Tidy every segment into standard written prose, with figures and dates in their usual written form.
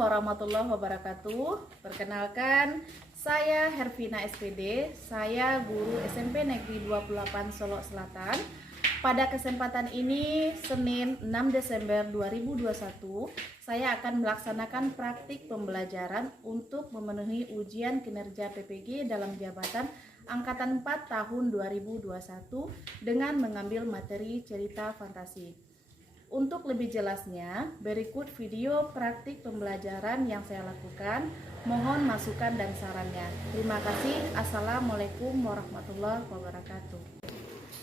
warahmatullahi wabarakatuh. Perkenalkan, saya Hervina SPD, saya guru SMP Negeri 28 Solo Selatan. Pada kesempatan ini, Senin 6 Desember 2021, saya akan melaksanakan praktik pembelajaran untuk memenuhi ujian kinerja PPG dalam jabatan Angkatan 4 tahun 2021 dengan mengambil materi cerita fantasi. Untuk lebih jelasnya, berikut video praktik pembelajaran yang saya lakukan. Mohon masukan dan sarannya. Terima kasih. Assalamualaikum warahmatullahi wabarakatuh.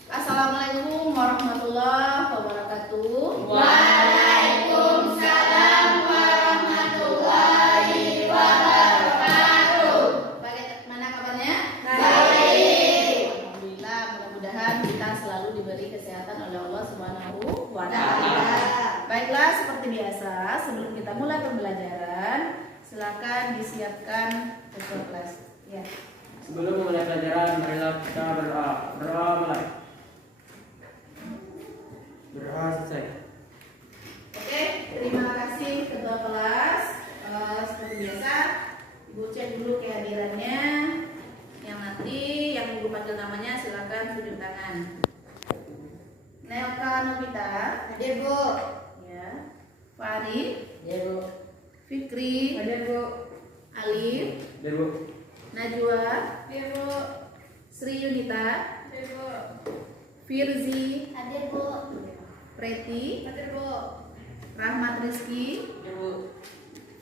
Assalamualaikum warahmatullahi wabarakatuh. Waalaikumsalam warahmatullahi wabarakatuh. Bagaimana kabarnya? Baik. Alhamdulillah, mudah-mudahan kita selalu diberi kesehatan oleh Allah Subhanahu wa Ta'ala. Baiklah, seperti biasa, sebelum kita mulai pembelajaran, silakan disiapkan ketua kelas. Ya. Sebelum memulai pelajaran, marilah kita berdoa. Berdoa mulai. Berdoa selesai. Oke, terima kasih ketua kelas. Seperti biasa, Ibu cek dulu kehadirannya. Yang nanti yang Ibu panggil namanya silakan tunjuk tangan. Nelka Nobita, Hadir, Bu. ya. Farid, Hadir, Bu. Fikri, Hadir, Bu. Alif, Debu. Najwa, Hadir, Bu. Sri Yunita, Hadir, Bu. Firzi, Hadir, Bu. Preti, Hadir, Bu. Rahmat Rizky, Debu.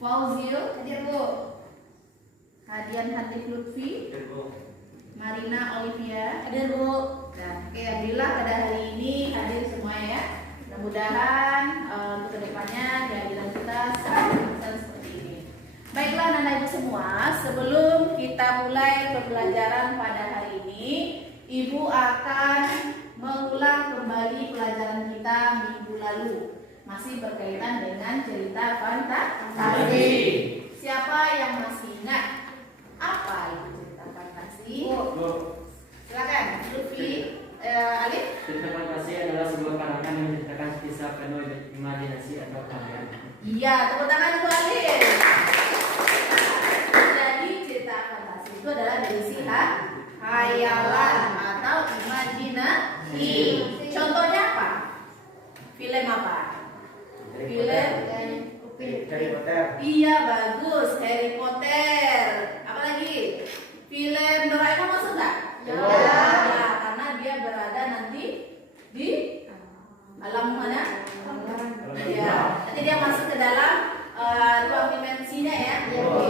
Fauzil, Hadir, Bu. Hadian Hatif Lutfi, Debu. Marina Olivia. Hadir, Bu. Nah, oke, alhamdulillah pada hari ini hadir semua ya. Mudah-mudahan untuk kedepannya kehadiran kita bisa seperti ini. Baiklah anak-anak ibu semua, sebelum kita mulai pembelajaran pada hari ini, Ibu akan mengulang kembali pelajaran kita minggu lalu. Masih berkaitan dengan cerita fantasi. Siapa yang masih ingat apa itu cerita fantasi? Bu. Silakan, Lutfi, Alif. Cerita fantasi adalah sebuah karangan yang menceritakan kisah penuh imajinasi atau karya. Iya, tepuk tangan Bu Alif. Jadi cerita fantasi itu adalah dari sifat hayalan atau imajinasi. Contohnya apa? Film apa? Film Harry Potter. Iya, bagus, Harry Potter. Apa lagi? Film Doraemon masuk nggak? Ya. Ya, karena dia berada nanti di alam mana? Ya, nanti dia masuk ke dalam ruang dimensinya ya.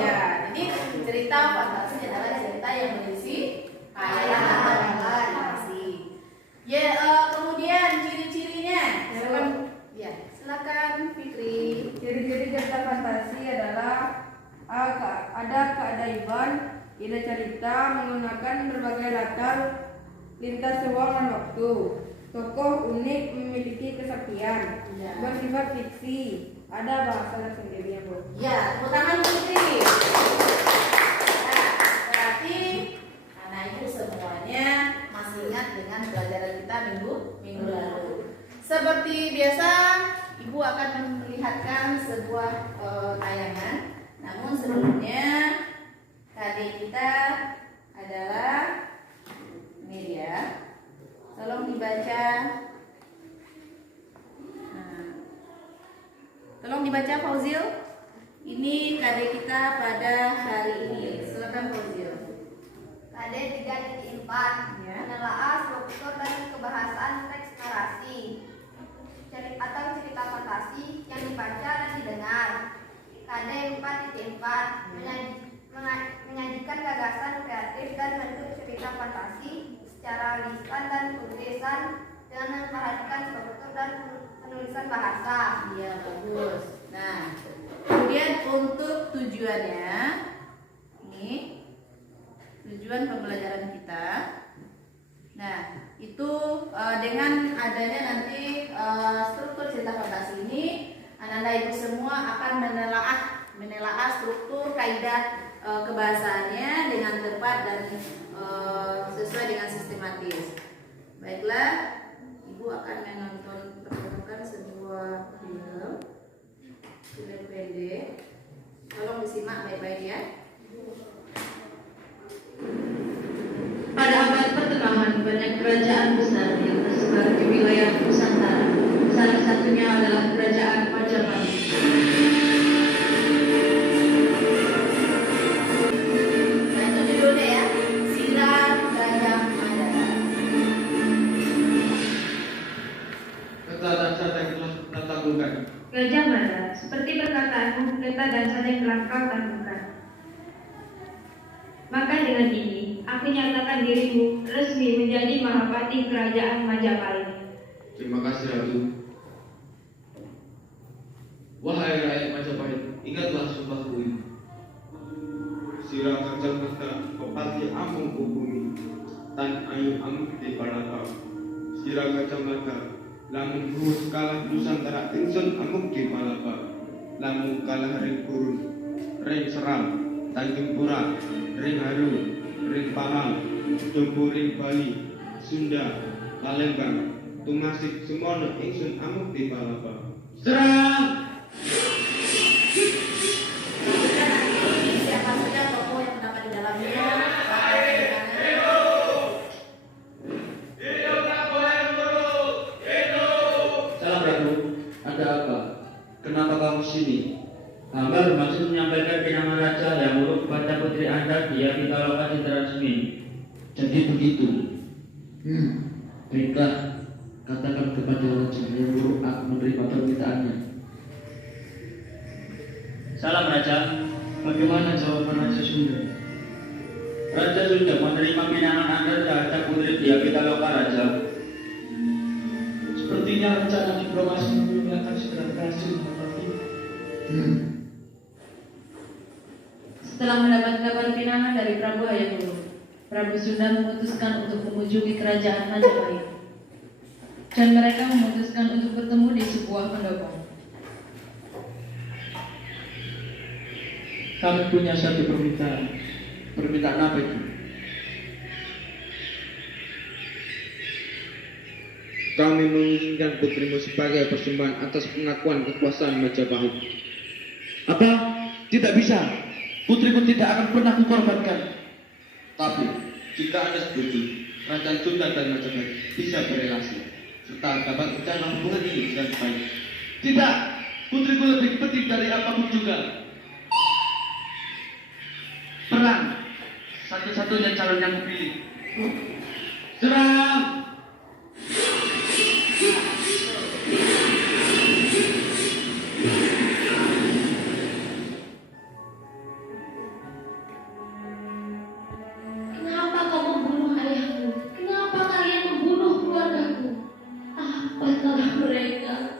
Ya, jadi cerita fantasi adalah cerita yang berisi hayalan fantasi. Ya, kemudian ciri-cirinya. Ya, silakan Fikri. Ciri-ciri cerita fantasi adalah ada keajaiban, ide cerita menggunakan berbagai latar lintas ruang dan waktu. Tokoh unik memiliki kesaktian, Ya. bersifat fiksi, ada bahasa tersendiri ya Bu. Ya, tepuk tangan Fikri. Nah, berarti anak ibu semuanya masih ingat dengan pelajaran kita minggu lalu. Seperti biasa, ibu akan memperlihatkan sebuah tayangan. Namun sebelumnya, tadi kita adalah ini dia. Tolong dibaca. Nah, tolong dibaca Fauzil. Ini KD kita pada hari ini. Silakan Fauzil. KD 3.4 Ya. menelaah struktur dan kebahasaan teks narasi atau cerita fantasi yang dibaca dan didengar. KD 4.4 menyajikan gagasan kreatif dan bentuk cerita fantasi secara lisan dan tulisan dengan memperhatikan struktur dan penulisan bahasa. Iya, bagus. Nah, kemudian untuk tujuannya, ini tujuan pembelajaran kita. Nah, itu dengan adanya nanti struktur cerita fantasi ini, anak-anak ibu semua akan menelaah struktur kaidah kebahasaannya dengan tepat dan sesuai dengan sistematis. Baiklah, ibu akan menonton pertunjukan sebuah film pendek Tolong disimak baik-baik ya. Pada abad pertengahan, banyak kerajaan besar yang tersebar di wilayah Nusantara. Salah satunya adalah Kerajaan Majapahit. Nah, itu judulnya ya. Silang Gajah Mada. Kata dan cara yang telah kita tangguhkan. Gajah Mada, seperti perkataanmu, kata dan cara yang telah kau tangguhkan. Maka dengan ini, aku nyatakan dirimu resmi menjadi Mahapati Kerajaan Majapahit. Terima kasih Ratu. Wahai rakyat Majapahit, ingatlah sumpahku ini. Sira kacang kata kepati amung ku bumi, tan ayu amung di palapa. Sira kacang mata, lamun buhus kalah Nusantara insun amung di palapa. Lamun kalah ring kurun, ring seram, Tanjung Pura, ring Haru, ring Pahang, Jombo ring Bali, Sunda, Palembang, Tumasik semono ingsun amuk di palapa. Serang! Siapa saja tokoh yang terdapat di dalamnya? Salam Ratu, ada apa? Kenapa kamu sini? Hamba bermaksud menyampaikan pinangan raja yang buruk kepada putri Anda dia Pitaloka Citrasmi. Jadi begitu. Baiklah, katakan kepada raja yang buruk aku menerima permintaannya. Salam Raja, Bagaimana jawaban Raja Sunda? Raja sudah menerima pinangan Anda terhadap putri dia Pitaloka Raja. Sepertinya rencana diplomasi ini akan segera berhasil, Bupati. Setelah mendapat kabar pinangan dari Prabu Hayamuruk, Prabu Sunda memutuskan untuk mengunjungi kerajaan Majapahit. Dan mereka memutuskan untuk bertemu di sebuah pendopo. Kami punya satu permintaan. Permintaan apa itu? Kami menginginkan putrimu sebagai persembahan atas pengakuan kekuasaan Majapahit. Apa? Tidak bisa. Putriku tidak akan pernah kukorbankan. Tapi jika Anda setuju, Kerajaan Sunda dan Majapahit bisa berelasi serta dapat rencana hubungan ini dengan baik. Tidak. Putriku lebih penting dari apapun juga. Perang. Satu-satunya calon yang kupilih. Serang! Kenapa kau membunuh ayahku? Kenapa kalian membunuh keluargaku? Apa salah mereka?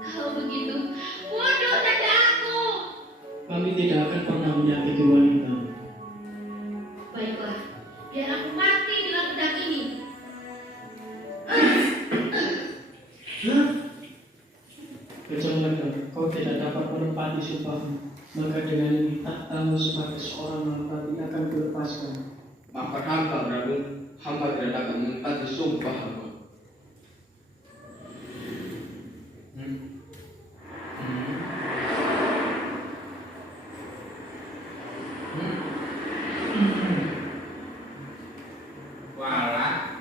Kau begitu bodoh saja aku. Kami tidak akan pernah menyakiti wanita. Baiklah, biar aku mati dalam pedang ini. Kecuali kau tidak dapat menepati sumpahmu, maka dengan ini takhtamu sebagai seorang Mahapati akan kulepaskan. Maafkan hamba, Prabu. Hamba tidak dapat menepati sumpah hamba. Walah,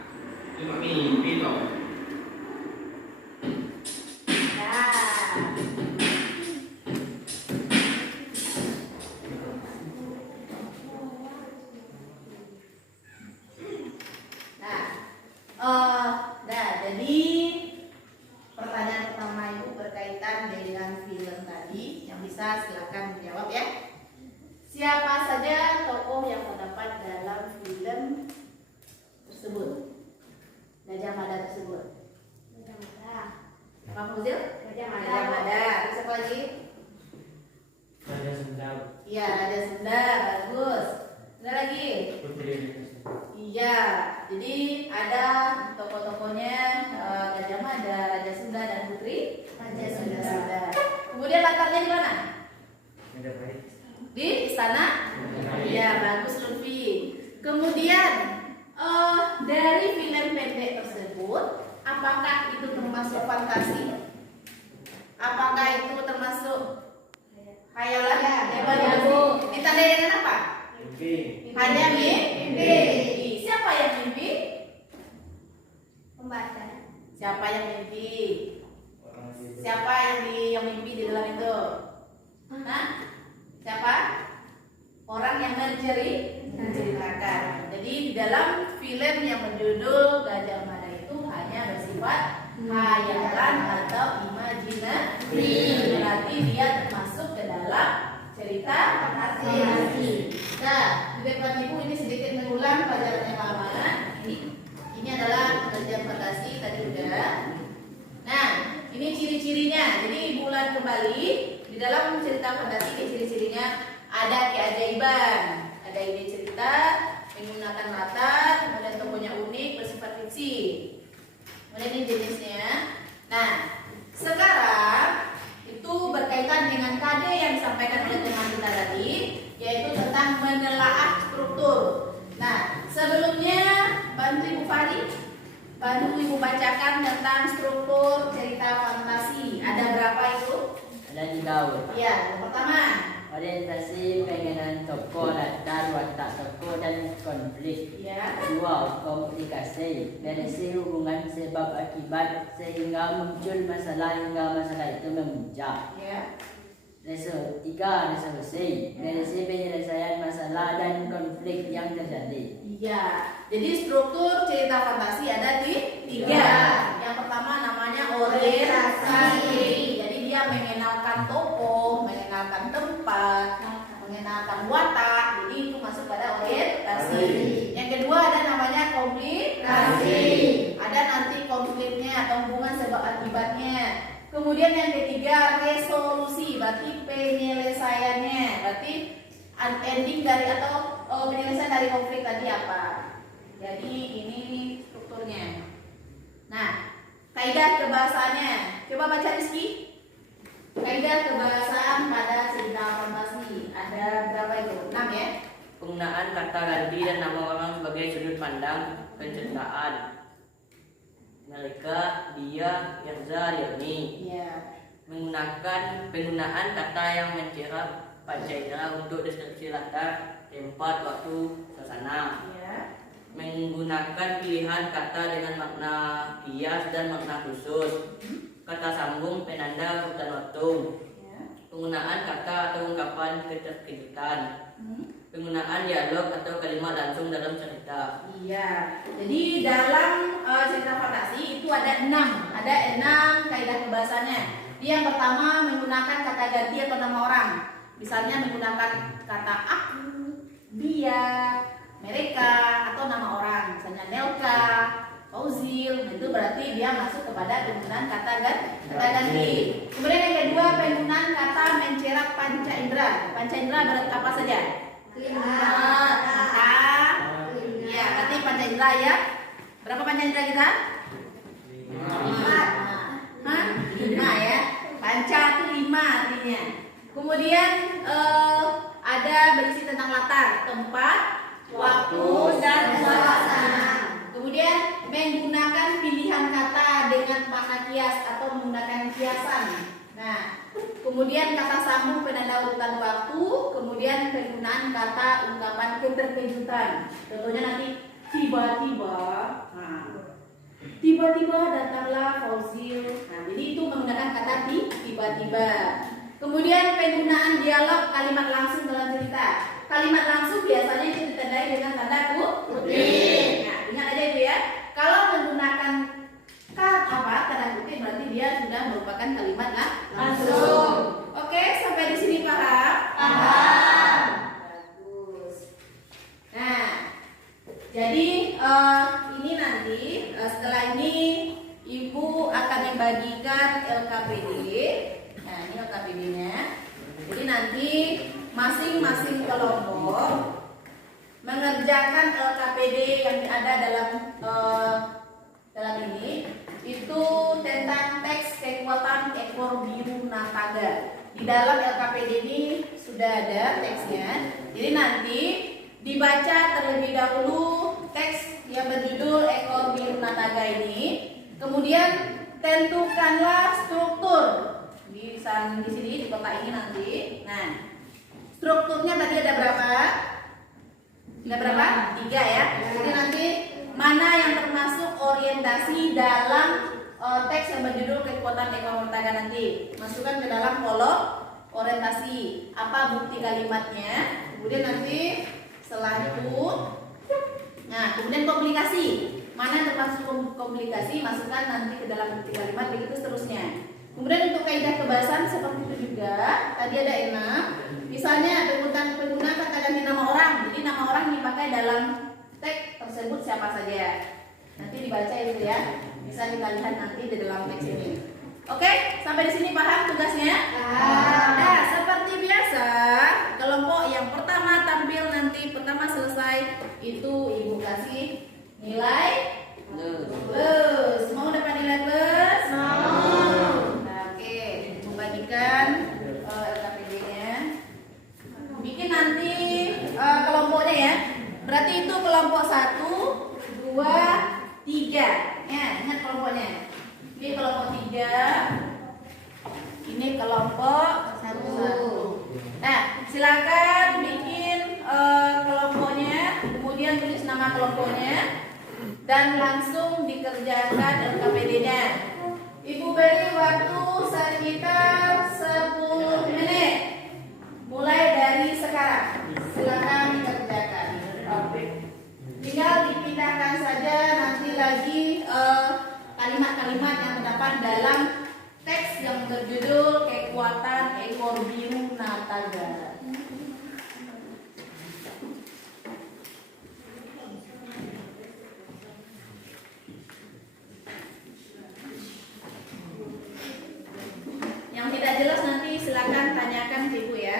cuma mimpi toh. Jadi pertanyaan pertama itu berkaitan dengan film tadi, yang bisa silakan menjawab ya. Siapa saja tokoh yang terdapat dalam film tersebut? Gajah Mada tersebut. Gajah Mada. Bang Fuzil? Gajah Mada. Gajah Mada. Terus siapa lagi? Raja Sunda, Iya, Raja Sunda. Bagus. Ada lagi? Putri Indonesia. Iya, jadi ada tokoh-tokohnya Gajah Mada, Raja Sunda dan Putri Raja Sunda. Sunda. Kemudian latarnya di mana? Majapahit. Di istana? Iya, bagus Lutfi. Kemudian dari film pendek tersebut, apakah itu termasuk fantasi? Apakah itu termasuk Hayalan. Ya, Coba ya, ya, Bu. ditandai dengan apa? Mimpi. Hanya mimpi. Siapa yang mimpi? Membaca. Siapa yang mimpi? Orang itu. Siapa yang mimpi di dalam itu? Hah? Siapa? Orang yang menceritakan. Jadi di dalam film yang berjudul Gajah Mada itu hanya bersifat hayalan atau imajinasi. Berarti dia termasuk ke dalam cerita fantasi. Nah, Bapak Ibu ini sedikit mengulang pelajaran yang lama. Ini adalah pengertian fantasi tadi udah. Nah, ini ciri-cirinya. Jadi Ibu ulang kembali di dalam cerita fantasi. Ciri-cirinya ada keajaiban, ada ide cerita, menggunakan latar, kemudian tokohnya unik, bersifat fiksi. Kemudian ini jenisnya. Nah, sekarang itu berkaitan dengan KD yang disampaikan oleh teman kita tadi, yaitu tentang menelaah struktur. Nah, sebelumnya bantu Ibu Fari, bantu Ibu bacakan tentang struktur cerita fantasi. Ada berapa itu? Ada 3 Ya, yang pertama. orientasi, pengenan tokoh, latar, watak tokoh dan konflik. Ya. 2. Komunikasi, berisi hubungan sebab akibat sehingga muncul masalah hingga masalah itu memuncak. Ya. 3. Resolusi, berisi penyelesaian masalah dan konflik yang terjadi. Iya. Jadi struktur cerita fantasi ada di 3. Yang pertama namanya orientasi. Jadi dia mengenalkan tokoh, mengenalkan tempat, mengenalkan watak. Jadi itu masuk pada orientasi. Yang kedua ada namanya komunikasi. Ada nanti konfliknya atau hubungan sebab akibatnya. Kemudian yang ketiga resolusi, berarti penyelesaiannya, berarti ending dari atau penyelesaian dari konflik tadi apa. Jadi ini strukturnya. Nah, kaidah kebahasaannya, coba baca Rizky. Kaidah kebahasaan pada cerita fantasi ada berapa itu? 6 ya. Penggunaan kata ganti dan nama orang sebagai sudut pandang penceritaan. Mereka, dia, Irza, Yoni. Iya. Penggunaan kata yang mencerap panca indera untuk deskripsi latar, tempat, waktu, suasana. Iya. Menggunakan pilihan kata dengan makna kias dan makna khusus. Kata sambung, penanda, bukan waktu. Ya. Penggunaan kata atau ungkapan keterkejutan. Penggunaan dialog atau kalimat langsung dalam cerita. Iya. Jadi dalam cerita fantasi itu ada 6 kaidah kebahasannya. Yang pertama menggunakan kata ganti atau nama orang. Misalnya menggunakan kata aku, dia, mereka atau nama orang. Misalnya Nelka, Fauzil, itu berarti dia masuk kepada penggunaan kata ganti. Kemudian yang kedua penggunaan kata mencerak panca indera. Panca indera berarti apa saja? Mata. Ya, berarti panca indera ya. Berapa panca indera kita? 5 ya. Panca itu 5 artinya. Kemudian ada berisi tentang latar, tempat, waktu, dan suasana. Kemudian menggunakan pilihan kata dengan makna kias atau menggunakan kiasan. Nah, kemudian kata sambung penanda urutan waktu, kemudian penggunaan kata ungkapan keterkejutan. Contohnya nanti tiba-tiba. Nah, tiba-tiba datanglah Fauzil. Nah, jadi itu menggunakan kata tiba-tiba. Kemudian penggunaan dialog kalimat langsung dalam cerita. Kalimat langsung biasanya itu ditandai dengan tanda kutip. Nah, ingat aja itu ya. Kalau menggunakan tanda kutip berarti dia sudah merupakan kalimat langsung. Oke, sampai di sini paham? Paham. Bagus. Nah, jadi ini nanti setelah ini Ibu akan membagikan LKPD. Nah, ini LKPD-nya. Jadi nanti masing-masing kelompok mengerjakan LKPD yang ada dalam ini itu tentang teks kekuatan ekor biru nataga. Di dalam LKPD ini sudah ada teksnya. Jadi nanti dibaca terlebih dahulu teks yang berjudul ekor biru nataga ini. Kemudian tentukanlah struktur di sini di kotak ini nanti. Nah, strukturnya tadi ada berapa? Ada berapa? 3 ya. Jadi nanti mana yang termasuk orientasi dalam teks yang berjudul kekuatan kewarganegaraan nanti. Masukkan ke dalam kolom orientasi. Apa bukti kalimatnya? Kemudian nanti setelah itu, nah kemudian komplikasi. Mana yang termasuk komplikasi, masukkan nanti ke dalam bukti kalimat, begitu seterusnya. Kemudian untuk kaidah kebahasaan seperti itu juga. Tadi ada 6. Misalnya pengguna kata ganti nama orang. Jadi nama orang dipakai dalam teks tersebut siapa saja. Nanti dibaca itu ya. Bisa kita lihat nanti di dalam teks ini. Oke, sampai di sini paham tugasnya? Nah, seperti biasa, kelompok yang pertama tampil nanti pertama selesai itu Ibu kasih nilai plus. Mau dapat nilai plus? Mau. Nah, oke, membagikan LKPD-nya. Bikin nanti kelompoknya ya. Berarti itu kelompok 1, 2, 3. Ya, ingat kelompoknya. Ini kelompok 3. Ini kelompok 1. Nah, silakan bikin kelompoknya, kemudian tulis nama kelompoknya dan langsung dikerjakan LKPD-nya. Ibu beri waktu sekitar 10 menit. Mulai dari sekarang. Silakan dikerjakan. Tinggal dipindahkan saja nanti lagi kalimat-kalimat yang terdapat dalam teks yang berjudul kekuatan ekor biru Natagara. Yang tidak jelas nanti silakan tanyakan ke Ibu ya.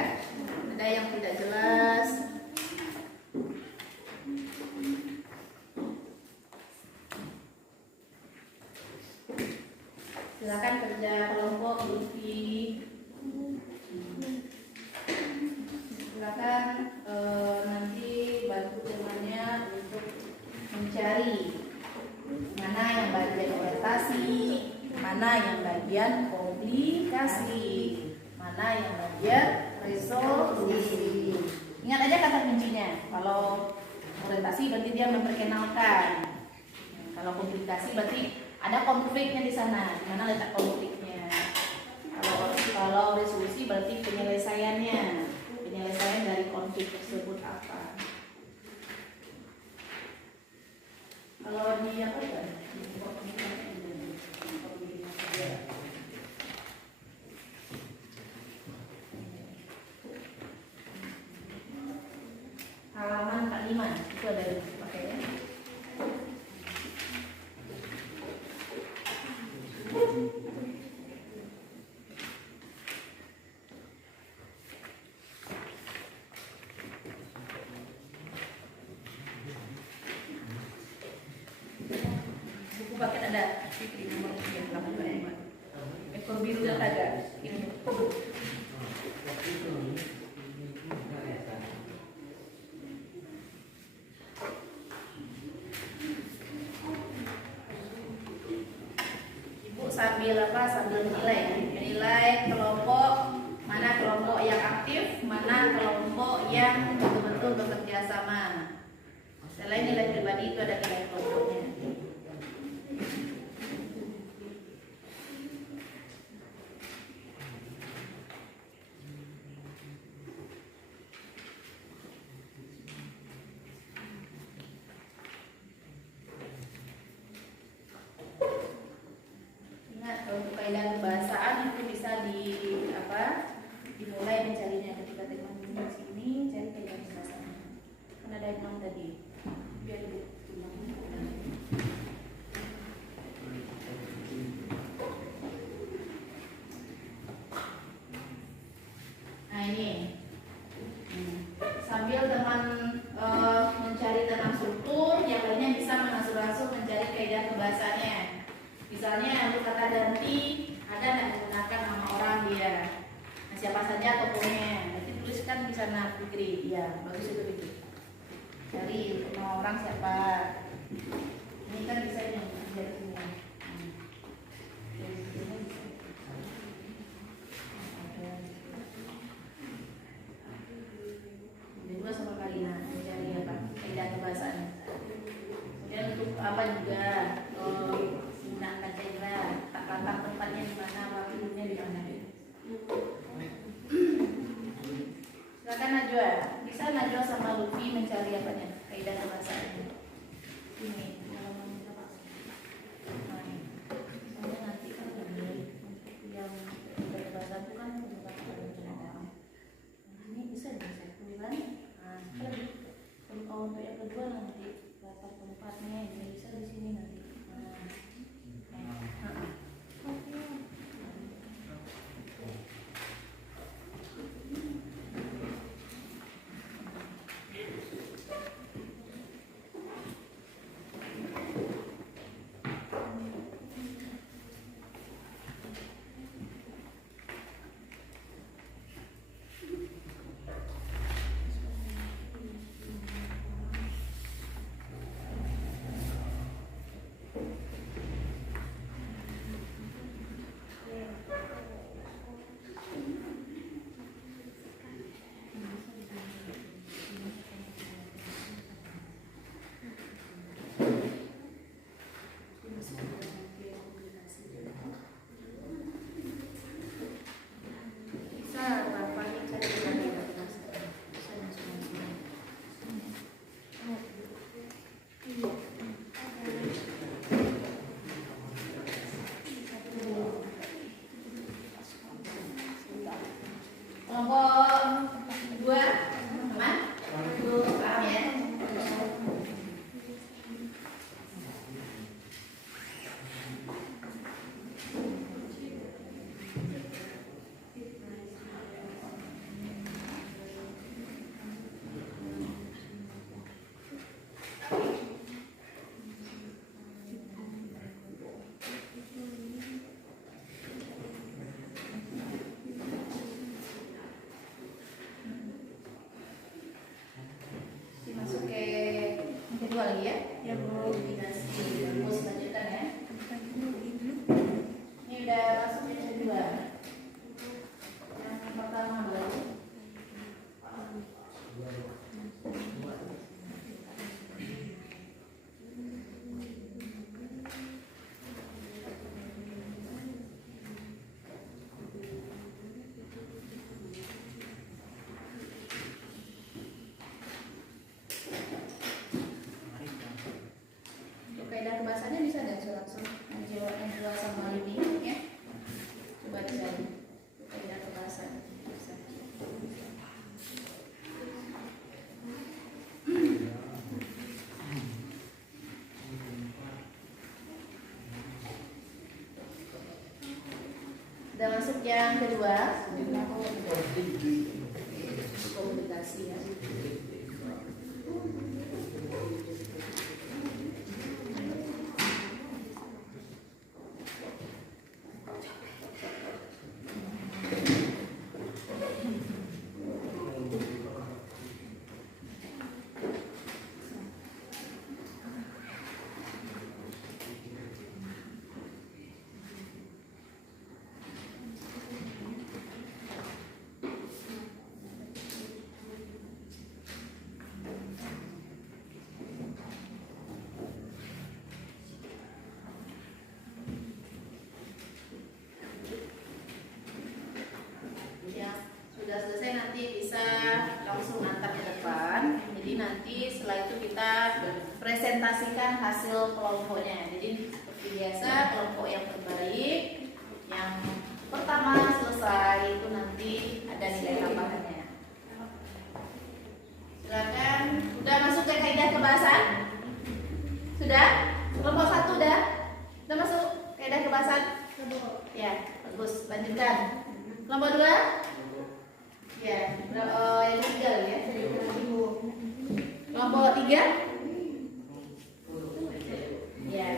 Ada yang tidak jelas. Silakan kerja kelompok Lutfi. Silakan nanti bantu temannya untuk mencari mana yang bagian orientasi, mana yang bagian komplikasi, mana yang bagian resolusi. Ingat aja kata kuncinya. Kalau orientasi berarti dia memperkenalkan. Kalau komplikasi berarti ada konfliknya di sana, di mana letak konfliknya. Kalau resolusi berarti penyelesaiannya, penyelesaian dari konflik tersebut apa. Kalau di apa ya? Halaman 45 itu ada dipakai ya. Buku paket ada di nomor 385. Ekor biru dan ada. Ini. Sambil menilai kelompok, mana kelompok yang aktif, mana kelompok yang betul-betul bekerja sama. Selain nilai pribadi itu ada nilai kelompoknya. Untuk kaidah kebahasaan itu bisa dimulai mencarinya ketika teman di sini cari kaidah kebahasaan. Kan ada 6 tadi. Biar nah ini sambil teman mencari tentang struktur, yang lainnya bisa langsung mencari kaidah kebahasaannya. Misalnya untuk kata ganti ada yang menggunakan nama orang dia. Nah, siapa saja tokohnya. Nanti tuliskan di sana Fikri. Ya, bagus itu Fikri. Cari untuk nama orang siapa. Ini kan bisa yang jadi semua. apa juga. Oh, Sina Kacendra, tak kata tempatnya di mana, waktunya di mana. Silakan Najwa. Bisa Najwa sama Lutfi mencari apanya? Kaidah kebahasaan. Ini halaman berapa? Nah, soalnya nanti kan yang berbahasa itu kan ini bisa disatu kan? Nah, kalau untuk yang kedua nanti latar tempatnya ini bisa di sini nanti. Kelompok 2 aman? Paham ya? Masuk ke yang kedua lagi ya. Ya Bu. Kombinasi. Bos lanjutkan ya. Ini udah masuk yang kedua. Yang pertama baru. Kaidah kebahasannya bisa nggak langsung Najwa sama Lini ya? Coba dicari kaidah kebahasan. Bisa. Udah masuk yang kedua. Komunikasi ya. Sudah selesai nanti bisa langsung antar ke depan. Jadi nanti setelah itu kita presentasikan hasil kelompoknya. Jadi seperti biasa kelompok yang terbaik yang pertama selesai itu nanti ada nilai tambahannya. Silakan. Sudah masuk ke kaidah kebahasan? Sudah? Kelompok 1 udah? Sudah masuk kaidah kebahasan? Ya, bagus. Lanjutkan. Kelompok 2? Ya, yang ketiga ya. Kelompok 3? Ya.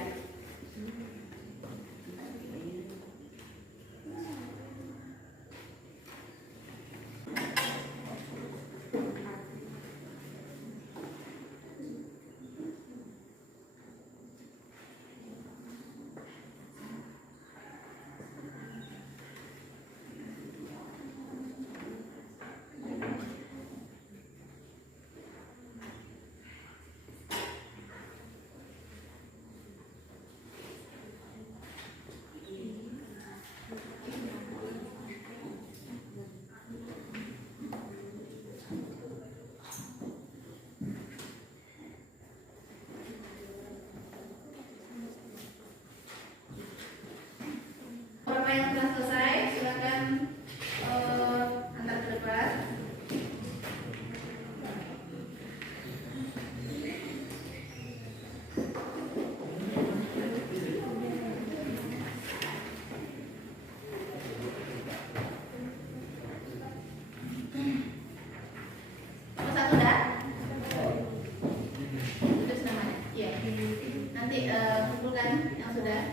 sudah?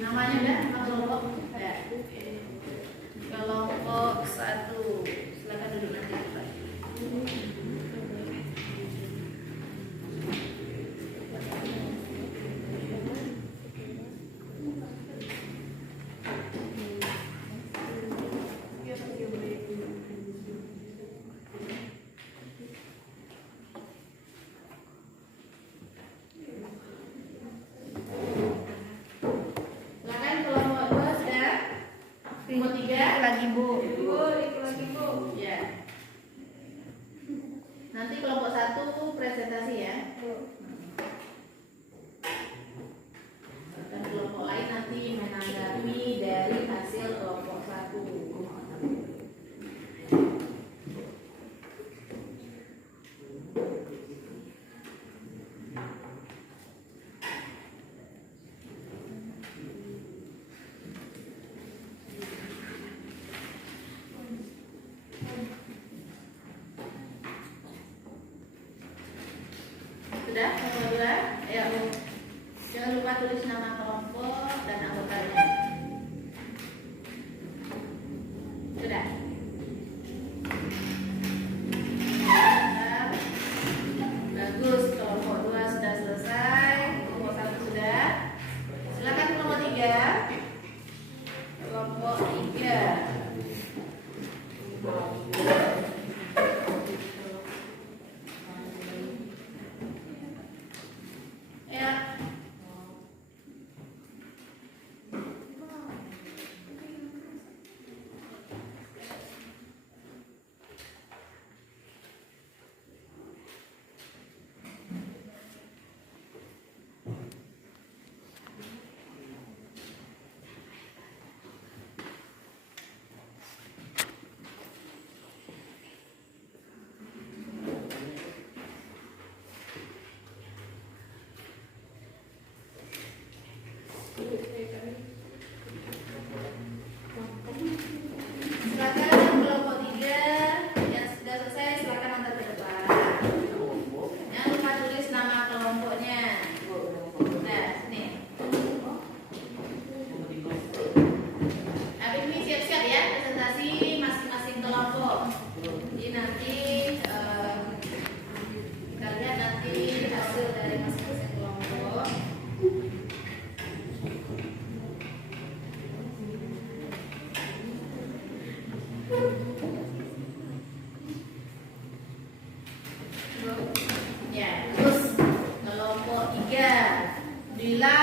Namanya udah? Nama kelompok? Ya. Kelompok 1. Silakan duduk nanti. Pak. Silakan kelompok 2 sudah. Kelompok 3 lagi Bu. Ya. Nanti kelompok 1 presentasi ya. Dan kelompok lain nanti menanggapi dari hasil kelompok 1. Sudah, kelompok 2? Ayo Bu. Jangan lupa tulis nama kelompok dan anggotanya. Sudah. Mantap. Bagus, kelompok 2 sudah selesai. Kelompok 1 sudah. Silakan kelompok 3. Kelompok 3. Ya. Silakan kelompok 3 yang sudah selesai silakan antar ke depan. Jangan lupa tulis nama kelompoknya. Nah, sini. Habis ini siap-siap ya presentasi masing-masing kelompok. Jadi nanti kita lihat nanti hasil dari masing-masing kelompok. Ya, terus kelompok 3. Bila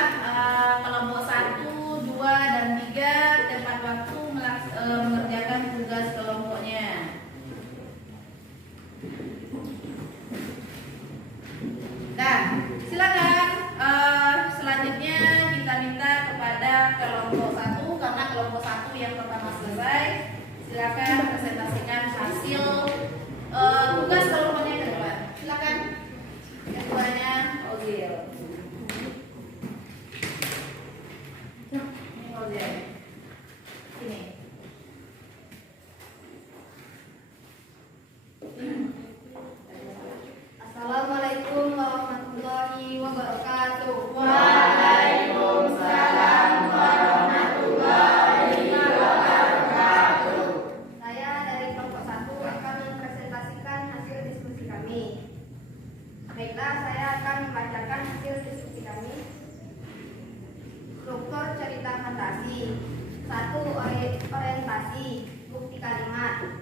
kelompok 1, 2, dan 3 tepat waktu mengerjakan tugas kelompoknya. Nah, silakan selanjutnya kita minta kepada kelompok 1 karena kelompok 1 yang pertama selesai. Silakan presentasikan hasil tugas kelompoknya ke depan. Silakan. Ketuanya Ozil. Ini Ozil. Sini. Assalamualaikum warahmatullahi wabarakatuh. Waalaikumsalam warahmatullahi wabarakatuh. Saya dari kelompok 1 akan mempresentasikan hasil diskusi kami. Baiklah, saya akan membacakan hasil diskusi kami. Struktur cerita fantasi. 1. Orientasi. Bukti kalimat.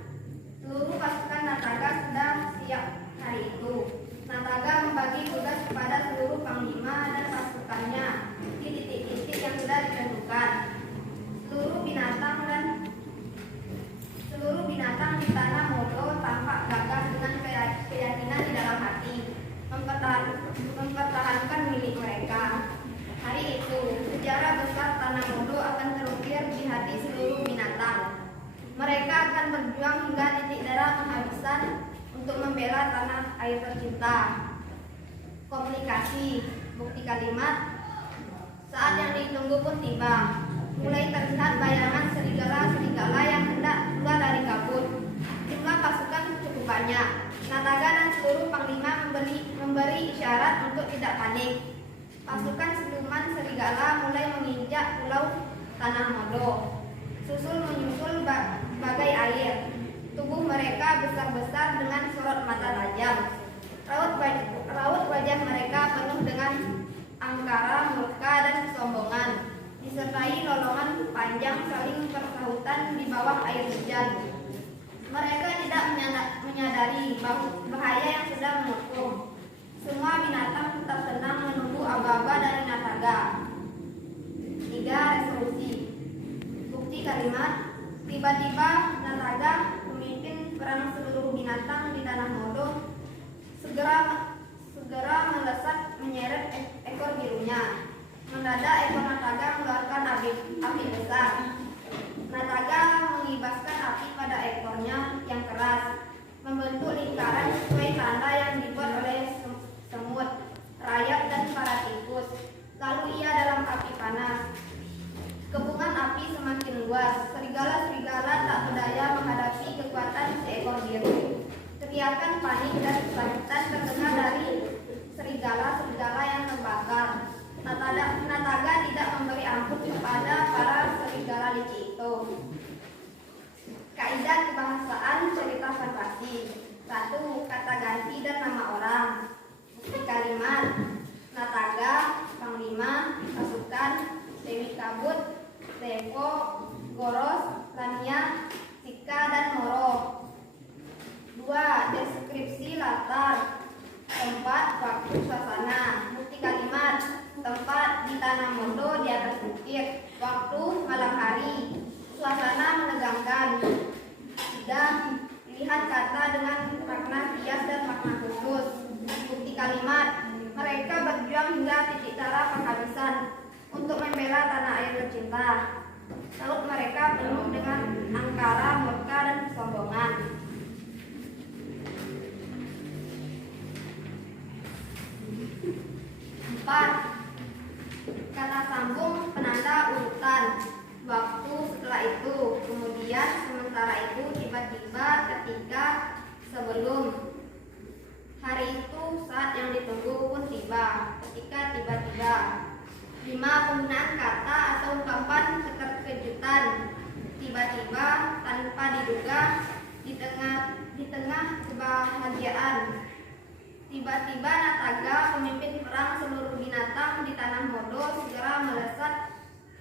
Seluruh pasukan Nataga sudah siap hari itu. Nataga membagi tugas kepada seluruh panglima dan pasukannya di titik-titik yang sudah ditentukan. Seluruh binatang di tanah Modo tampak gagah dengan keyakinan di dalam hati, mempertahankan milik mereka. Hari itu, sejarah besar tanah Modo akan terukir di hati seluruh binatang. Mereka akan berjuang hingga titik darah penghabisan untuk membela tanah air tercinta. Komunikasi, bukti kalimat. Saat yang ditunggu pun tiba. Mulai terlihat bayangan serigala-serigala yang hendak keluar dari kabut. Jumlah pasukan cukup banyak. Nataga dan seluruh panglima isyarat untuk tidak panik. Pasukan siluman serigala mulai menginjak pulau Tanah Modo. Susul menyusul bagai air. Tubuh mereka besar-besar dengan sorot mata tajam. Raut wajah mereka penuh dengan angkara, murka, dan kesombongan, disertai lolongan panjang saling persahutan di bawah air hujan. Mereka tidak menyadari bahaya yang sedang mengepung. Semua binatang tetap tenang menunggu aba-aba dari Nataga. 3. Resolusi. Bukti kalimat. Tiba-tiba Nataga, pemimpin perang seluruh binatang di Tanah Modo, segera melesat menyeret ekor birunya. Mendadak ekor Nataga mengeluarkan api besar. Nataga mengibaskan api pada ekornya yang keras, membentuk lingkaran sesuai tanda yang dibuat oleh semut, rayap, dan para tikus. Lalu ia dalam api panas. Kepungan api semakin luas. Serigala-serigala tak berdaya menghadapi kekuatan seekor biru. Teriakan panik dan ketakutan terdengar dari serigala-serigala yang terbakar. Nataga tidak memberi ampun kepada para serigala licik itu. Kaidah kebahasaan cerita fantasi. 1. Kata ganti dan nama orang. Bukti kalimat. Nataga, Panglima, pasukan, Dewi Kabut, Devo, Goros, Lamia, Sika, dan Moro. 2. Deskripsi latar, tempat, waktu, suasana. Bukti kalimat. Tempat di Tanah Modo di atas bukit. Waktu malam hari. Suasana menegangkan. 3. Lihat kata dengan makna kias dan makna khusus. Bukti kalimat. Mereka berjuang hingga titik darah penghabisan untuk membela tanah air tercinta. Raut mereka penuh dengan angkara, murka, dan kesombongan. 4. Kata sambung penanda urutan. Waktu setelah itu, kemudian, sementara itu, tiba-tiba, ketika, sebelum. Hari itu, saat yang ditunggu pun tiba. Ketika, tiba-tiba. 5. Penggunaan kata atau ungkapan keterkejutan. Tiba-tiba, tanpa diduga, di tengah kebahagiaan. Tiba-tiba Nataga, pemimpin perang seluruh binatang di Tanah Modo, segera melesat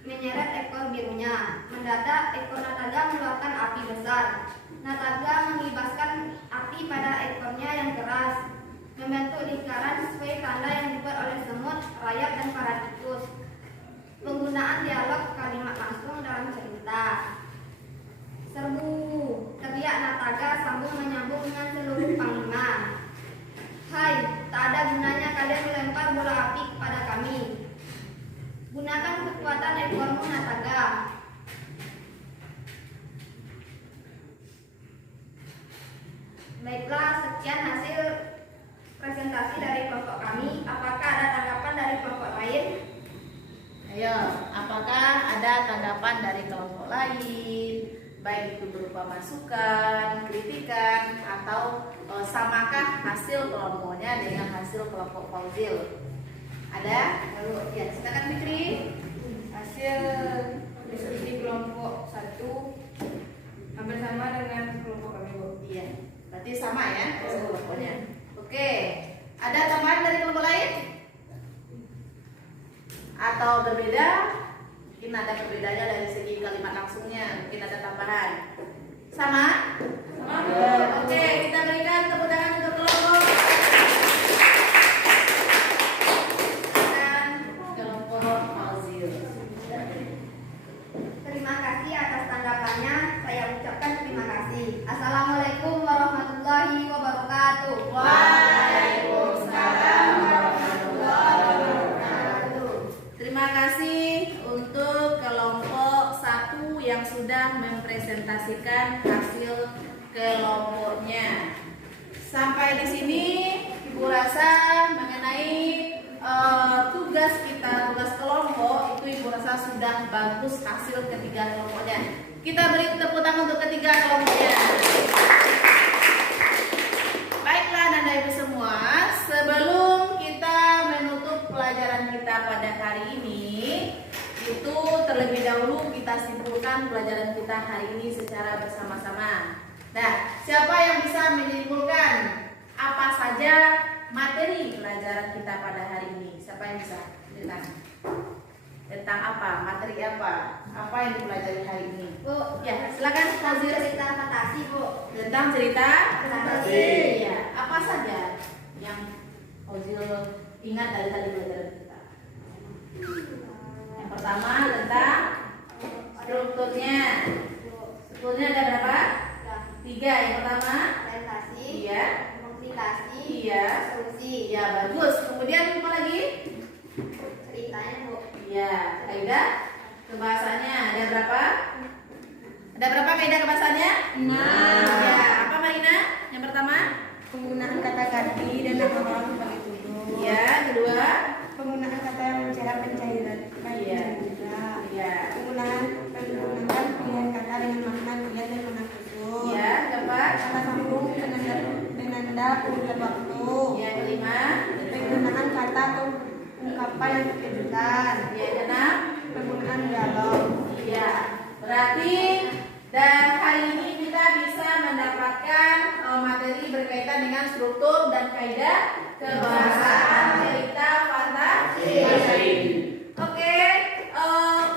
menyeret ekor birunya. Mendadak ekor Nataga mengeluarkan api besar. Nataga mengibaskan api pada ekornya yang keras, membentuk lingkaran sesuai tanda yang dibuat oleh semut, rayap, dan para tikus. Penggunaan dialog kalimat langsung dalam cerita. Serbu, teriak Nataga sambil menyambung dengan seluruh panglima. Hai, tak ada gunanya kalian melempar bola api kepada kami. Gunakan kekuatan ekormu, Nataga. Baiklah, sekian hasil presentasi dari kelompok kami. Apakah ada tanggapan dari kelompok lain? Ayo, apakah ada tanggapan dari kelompok lain? Baik itu berupa masukan, kritikan, atau samakah hasil kelompoknya dengan hasil kelompok Fauzil? Ada? Lalu, ya, silakan Fikri. Hasil diskusi kelompok 1 hampir sama dengan kelompok kami, Bu. Iya, berarti sama ya hasil kelompoknya. Oke, ada tambahan dari kelompok lain? Atau berbeda? Mungkin ada perbedaannya dari segi kalimat langsungnya, mungkin ada tambahan. Sama? Sama. Oke, kita berikan tepuk tangan untuk kelompok. Dan kelompok Fauzil. Terima kasih atas tanggapannya. Saya ucapkan terima kasih. Assalamualaikum warahmatullahi wabarakatuh. Waalaikumsalam warahmatullahi wabarakatuh. Terima kasih untuk kelompok 1 yang sudah mempresentasikan hasil kelompoknya. Sampai di sini Ibu rasa mengenai tugas kita, tugas kelompok itu Ibu rasa sudah bagus hasil ketiga kelompoknya. Kita beri tepuk tangan untuk ketiga kelompoknya. Baiklah Nanda Ibu semua, sebelum kita terlebih dahulu kita simpulkan pelajaran kita hari ini secara bersama-sama. Nah, siapa yang bisa menyimpulkan apa saja materi pelajaran kita pada hari ini? Siapa yang bisa? Tentang apa? Materi apa? Apa yang dipelajari hari ini? Bu, Ya, silakan Fazil. cerita fantasi, Bu. Tentang cerita Fantasi. Ya, apa saja yang Fazil ingat dari tadi pelajaran kita? Yang pertama tentang strukturnya. Strukturnya ada berapa? 3. Yang pertama, Orientasi, iya, multiplikasi, iya, solusi. iya, bagus. Kemudian apa lagi? Ceritanya, Bu. Iya, kaidah kebahasannya ada berapa? Ada berapa kaidah kebahasannya? 6. Ya, apa Marina? Yang pertama? Penggunaan kata ganti dan nama orang sebagai tuduh. Iya, kedua? Penggunaan kata yang mencela pencairan. Iya. Iya. Menggunakan pilihan kata dengan makna lihat dan makna khusus. Iya, keempat? Kata sambung penanda pengucap waktu. Iya, kelima? Penggunaan kata atau ungkapan yang berkejutan. Iya, keenam? Penggunaan dialog. Iya. Berarti dan hari ini kita bisa mendapatkan materi berkaitan dengan struktur dan kaidah kebahasaan cerita fantasi. Oke,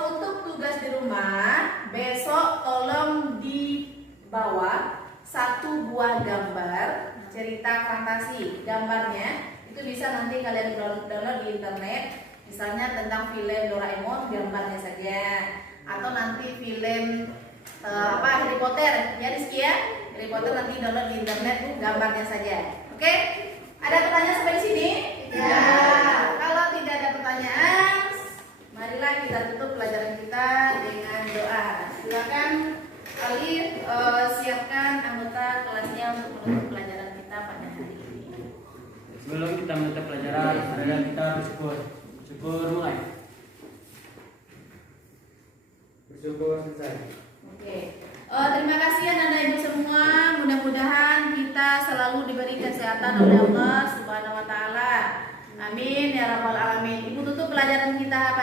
untuk tugas di rumah besok tolong dibawa 1 buah gambar cerita fantasi. Gambarnya itu bisa nanti kalian download di internet. Misalnya tentang film Doraemon, gambarnya saja. Atau nanti film Harry Potter, ya Rizky ya. Harry Potter nanti download di internet, gambarnya saja. Oke? Ada pertanyaan sampai di sini? Ya. Kalau tidak ada pertanyaan, marilah kita tutup pelajaran kita dengan doa. Silakan Ali siapkan anggota kelasnya untuk menutup pelajaran kita pada hari ini. Sebelum kita menutup pelajaran, marilah kita bersyukur. Syukur mulai. Bersyukur selesai. Oke. Terima kasih anak-anak ibu semua. Mudah-mudahan kita selalu diberi kesehatan oleh Allah Subhanahu wa taala. Amin ya rabbal alamin. Ibu tutup pelajaran kita